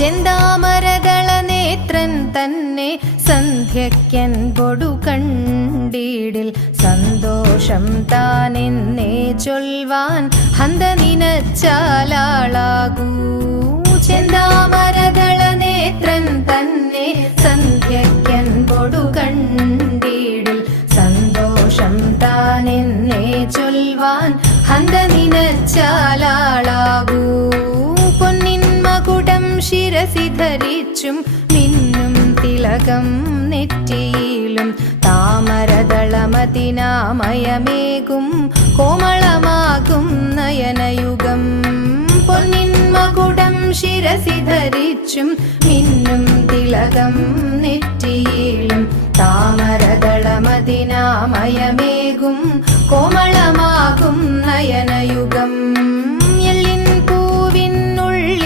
ചെന്താമരദള നേത്രൻ തന്നെ സന്ധ്യയ്ക്കൻ പൊടു കണ്ടീടിൽ സന്തോഷം താനെന്നേ ചൊൽവാൻ ഹന്ത നിനച്ചാലാളാകൂ. ചെന്താമരദള നേത്രൻ തന്നെ സന്ധ്യയ്ക്കൻ പൊടു കണ്ടീടിൽ സന്തോഷം താനെന്നേ ചൊൽവാൻ ഹന്ത നിനച്ചാലാളാകൂ. പൊന്നിൻ മകുടം ശിരസി ധരിച്ചും മിന്നും തിലകം നെറ്റിയിലും താമരദളമതിനാമയമേകും കോമളമാകും നയനയുഗം. പൊന്നിൻ മകുടം ശിരസി ധരിച്ചും മിന്നും തിലകം നെറ്റിയിലും താമരദളമതിനാമയമേകും കോമളമാകും നയനയുഗം.